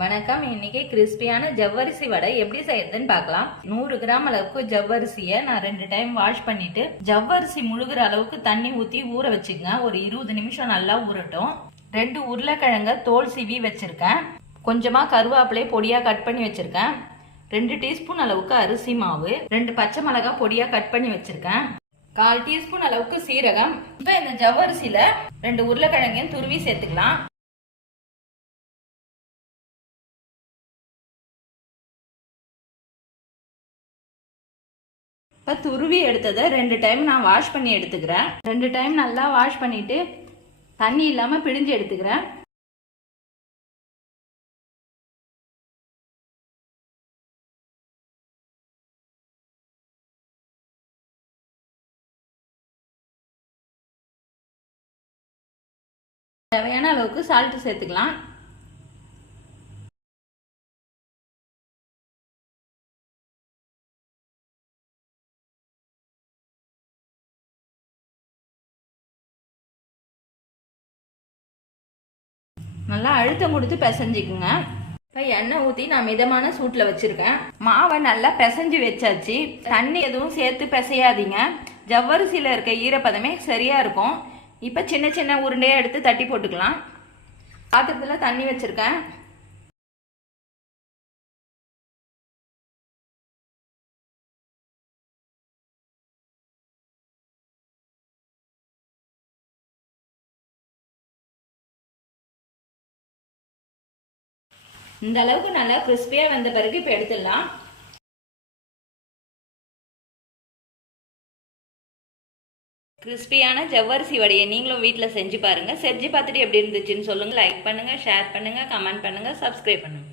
வணக்கம். இன்னைக்கு கிறிஸ்பியான ஜவ்வரிசி வடை எப்படி செய்யறதுன்னு பார்க்கலாம். நூறு கிராம் அளவுக்கு ஜவ்வரிசியை நான் ரெண்டு டைம் வாஷ் பண்ணிட்டு ஜவ்வரிசி முழுகிற அளவுக்கு தண்ணி ஊத்தி ஊற வச்சுக்கங்க. ஒரு இருபது நிமிஷம் நல்லா ஊறட்டும். ரெண்டு உருளைக்கிழங்க தோல் சீவி வச்சிருக்கேன். கொஞ்சமா கருவேப்பிலை பொடியா கட் பண்ணி வச்சிருக்கேன். ரெண்டு டீஸ்பூன் அளவுக்கு அரிசி மாவு. ரெண்டு பச்சை மிளகாய் பொடியா கட் பண்ணி வச்சிருக்கேன். கால் டீஸ்பூன் அளவுக்கு சீரகம். இப்போ இந்த ஜவ்வரிசியில ரெண்டு உருளைக்கிழங்கையும் துருவி சேர்த்துக்கலாம். இப்போ துருவி எடுத்ததை ரெண்டு டைம் நான் வாஷ் பண்ணி எடுத்துக்கிறேன். ரெண்டு டைம் நல்லா வாஷ் பண்ணிட்டு தண்ணி இல்லாமல் பிழிஞ்சு எடுத்துக்கிறேன். தேவையான அளவுக்கு சால்ட்டு சேர்த்துக்கலாம். நல்லா அழுத்தம் கொடுத்து பிசைஞ்சிக்குங்க. இப்போ எண்ணெய் ஊற்றி நான் மிதமான சூட்டில் வச்சுருக்கேன். மாவை நல்லா பிசைஞ்சு வச்சாச்சு. தண்ணி எதுவும் சேர்த்து பிசையாதீங்க. ஜவ்வரிசியில் இருக்க ஈரப்பதமே சரியாக இருக்கும். இப்போ சின்ன சின்ன உருண்டையாக எடுத்து தட்டி போட்டுக்கலாம். பாத்திரத்தில் தண்ணி வச்சுருக்கேன். இந்த அளவுக்கு நல்லா கிறிஸ்பியாக வந்த பிறகு இப்போ எடுத்துடலாம். கிறிஸ்பியான ஜவ்வரிசி வடையை நீங்களும் வீட்டில் செஞ்சு பாருங்கள் செஞ்சு பார்த்துட்டு எப்படி இருந்துச்சுன்னு சொல்லுங்கள் லைக் பண்ணுங்கள் ஷேர் பண்ணுங்கள் கமெண்ட் பண்ணுங்கள் சப்ஸ்கிரைப் பண்ணுங்கள்